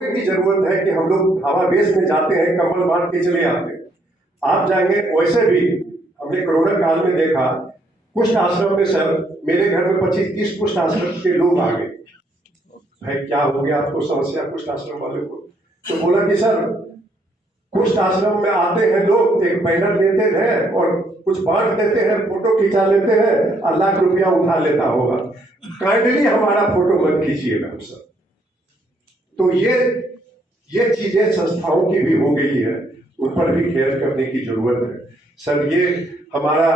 की जरूरत है कि हम लोग हवा बेस में जाते हैं, कंबल बांट के चले आते हैं। आप जाएंगे वैसे भी हमने कोरोना काल में देखा, कुष्ठ आश्रम में सर मेरे घर में 25-30 कुष्ठ आश्रम के लोग आ गए। भाई क्या हो गया आपको समस्या कुष्ठ आश्रम वाले को? तो बोला कि सर कुष्ठ आश्रम में आते हैं लोग, एक बैनर लेते हैं और कुछ बांट देते हैं, फोटो खिंचा लेते हैं और लाख रुपया उठा लेता होगा। काइंडली हमारा फोटो मत खींचिएगा सर। तो ये चीजें संस्थाओं की भी हो गई है, उन पर भी केयर करने की जरूरत है सर। ये हमारा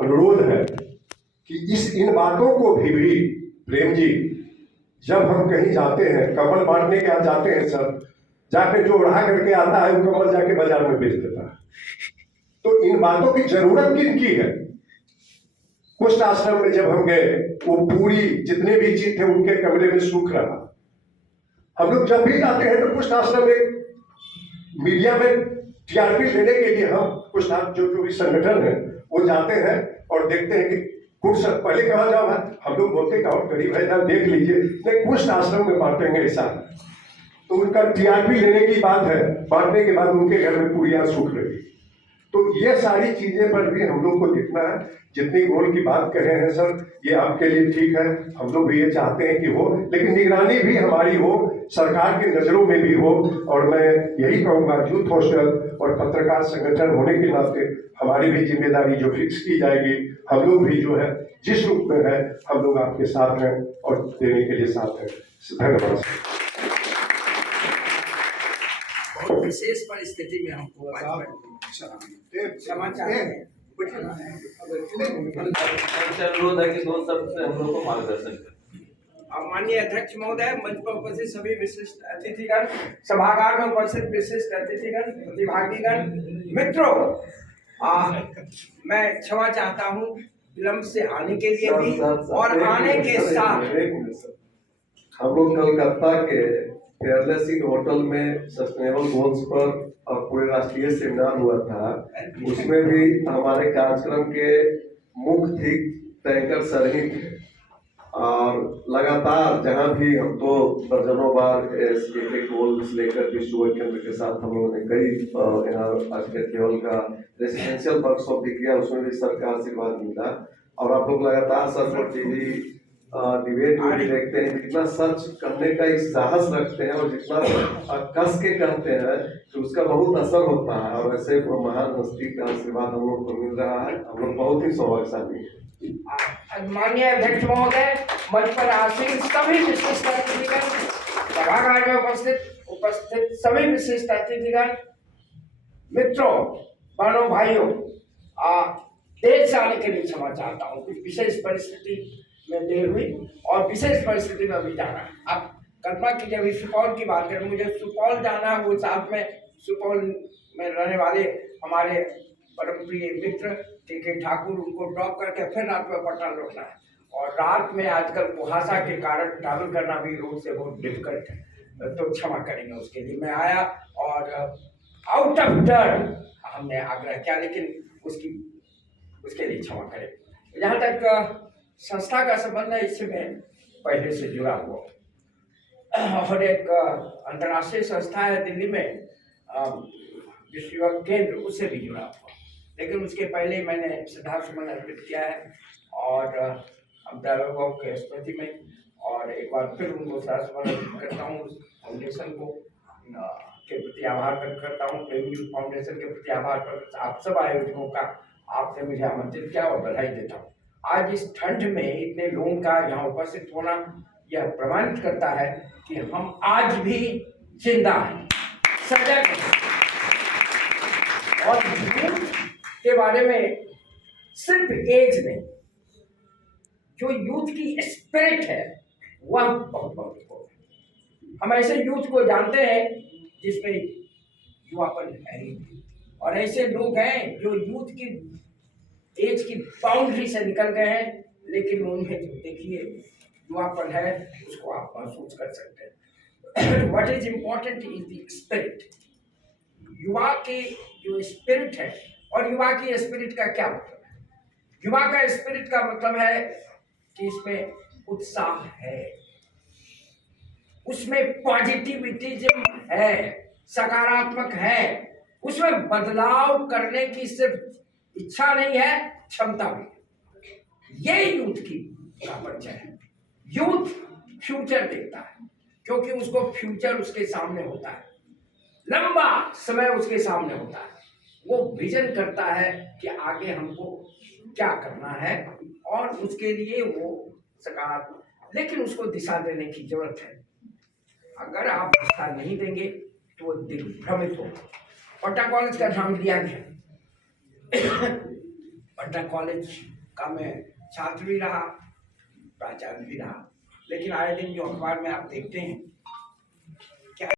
अनुरोध है कि इन बातों को भी प्रेम जी, जब हम कहीं जाते हैं कमल बांटने के जाते हैं सर, जाके जो उड़ा करके आता है वो कमल जाके बाजार में बेच देता है। तो इन बातों की जरूरत किनकी है? कुष्ठ आश्रम में जब हम गए, वो पूरी जितने भी चीज थे उनके कमरे में सूख रहा। हम लोग जब भी जाते हैं तो कुष्ठ आश्रम में मीडिया में टीआरपी लेने के लिए हम कुछ जो भी संगठन है वो जाते हैं और देखते हैं कि कुछ पहले कहा जाओ, हम लोग बोलते गरीब है ना, देख लीजिए, नहीं कुछ आश्रम में बांटेंगे ऐसा। तो उनका टीआरपी लेने की बात है, बांटने के बाद उनके घर में पूरियां सूख रही। तो ये सारी चीजें पर भी हम लोग को देखना है। जितनी गोल की बात कर रहे हैं सर, ये आपके लिए ठीक है, हम लोग भी ये चाहते हैं कि हो, लेकिन निगरानी भी हमारी हो, सरकार की नजरों में भी हो। और मैं यही कहूंगा, यूथ हॉस्टल और पत्रकार संगठन होने के नाते हमारी भी जिम्मेदारी जो फिक्स की जाएगी, हम लोग भी जो है जिस रूप में है हम लोग आपके साथ हैं और देने के लिए साथ हैं। धन्यवाद। विशेष परिस्थिति में हमको समाचार अनुरोध है कि दो शब्द से हम लोग को मार्गदर्शन करें। माननीय अध्यक्ष महोदय, मंच पर उपस्थित सभी विशिष्ट अतिथिगण, सभागार में उपस्थित विशिष्ट अतिथिगण, प्रतिभागीगण, मित्रों, मैं क्षमा चाहता हूँ विलंब से आने के लिए भी और आने के साथ। हम लोग कलकत्ता के फेयरलेस इन होटल में सस्टेनेबल गोल्स पर पूरे राष्ट्रीय सेमिनार हुआ था। उसमें भी हमारे कार्यक्रम के मुख्य थी टैंकर सर ही थे। और लगातार जहां भी हम तो दर्जनों बार गोल्स लेकर विश्व केंद्र के साथ हम लोगों ने कई यहाँ केवल का रेसिडेंशियल वर्कशॉप भी किया, उसमें भी सर का आशीर्वाद मिला। और आप लोग लगातार सर पर टीवी डिबेट में भी देखते हैं, जितना सच करने का एक साहस रखते हैं और जितना कस के कहते हैं तो उसका बहुत असर होता है। और ऐसे महान हस्ती का आशीर्वाद हम लोग को मिल रहा है, हम लोग बहुत ही सौभाग्यशाली हैं। माननीय अध्यक्ष महोदय, मंच पर आसीन सभी विशिष्ट अतिथिगण, सभागार में उपस्थित सभी विशिष्ट अतिथिगण, मित्रों, बहनों, भाइयों, देर से आने के लिए क्षमा चाहता हूँ। कुछ विशेष परिस्थिति में देर हुई और विशेष परिस्थिति में अभी जाना है। आप कल्पना कीजिए, अभी सुपौल की बात करें, मुझे सुपौल जाना है, वो साथ में सुपौल में रहने वाले हमारे परम प्रिय मित्र के ठाकुर, उनको ड्रॉप करके फिर रात में पटना लौटना है। और रात में आजकल कुहासा के कारण ट्रैवल करना भी रोड से बहुत डिफिकल्ट है, तो क्षमा करेंगे उसके लिए। मैं आया और आउट ऑफ टर्न हमने आग्रह किया, लेकिन उसके लिए क्षमा करें। जहाँ तक संस्था का संबंध है, इसमें पहले से जुड़ा हुआ और एक अंतर्राष्ट्रीय संस्था है दिल्ली में, विश्व युवा केंद्र, उससे भी जुड़ा हुआ। लेकिन उसके पहले मैंने श्रद्धासुमन अर्पित किया है और अमिताभ बाबू के स्मृति में, और एक बार फिर उनको श्रद्धासुमन अर्पित करता हूँ। उस फाउंडेशन को के प्रति आभार व्यक्त करता हूँ, प्रेम यूथ फाउंडेशन के प्रति आभार व्यक्त, आप सब आयोजकों का आपने मुझे आमंत्रित किया और बधाई देता हूँ। आज इस ठंड में इतने लोगों का यहाँ उपस्थित होना यह प्रमाणित करता है कि हम आज भी जिंदा हैं, सजग हैं। और यूथ के बारे में सिर्फ एज नहीं, जो यूथ की स्पिरिट है वह बहुत बहुत हम ऐसे यूथ को जानते हैं जिसमें युवापन है, और ऐसे लोग हैं जो यूथ की एज की बाउंड्री से निकल गए हैं, लेकिन उनमें जो देखिए युवापन है उसको आप महसूस कर सकते हैं। What is important is the spirit. युवा के जो स्पिरिट है, और युवा की स्पिरिट का क्या मतलब है? युवा का स्पिरिट का मतलब है कि इसमें उत्साह है, उसमें पॉजिटिविटिज्म है, सकारात्मक है, उसमें बदलाव करने की सिर्फ इच्छा नहीं है, क्षमता भी है। ये यूथ की का परिचय है। यूथ फ्यूचर देखता है, क्योंकि उसको फ्यूचर उसके सामने होता है, लंबा समय उसके सामने होता है। वो विजन करता है कि आगे हमको क्या करना है, और उसके लिए वो सकारात्मक, लेकिन उसको दिशा देने की जरूरत है। अगर आप दिशा नहीं देंगे तो वो दिग्भ्रमित होगा। पट्टा कॉलेज का नाम लिया गया। पट्टा कॉलेज का मैं छात्र भी रहा, प्राचार्य भी रहा, लेकिन आए दिन जो अखबार में आप देखते हैं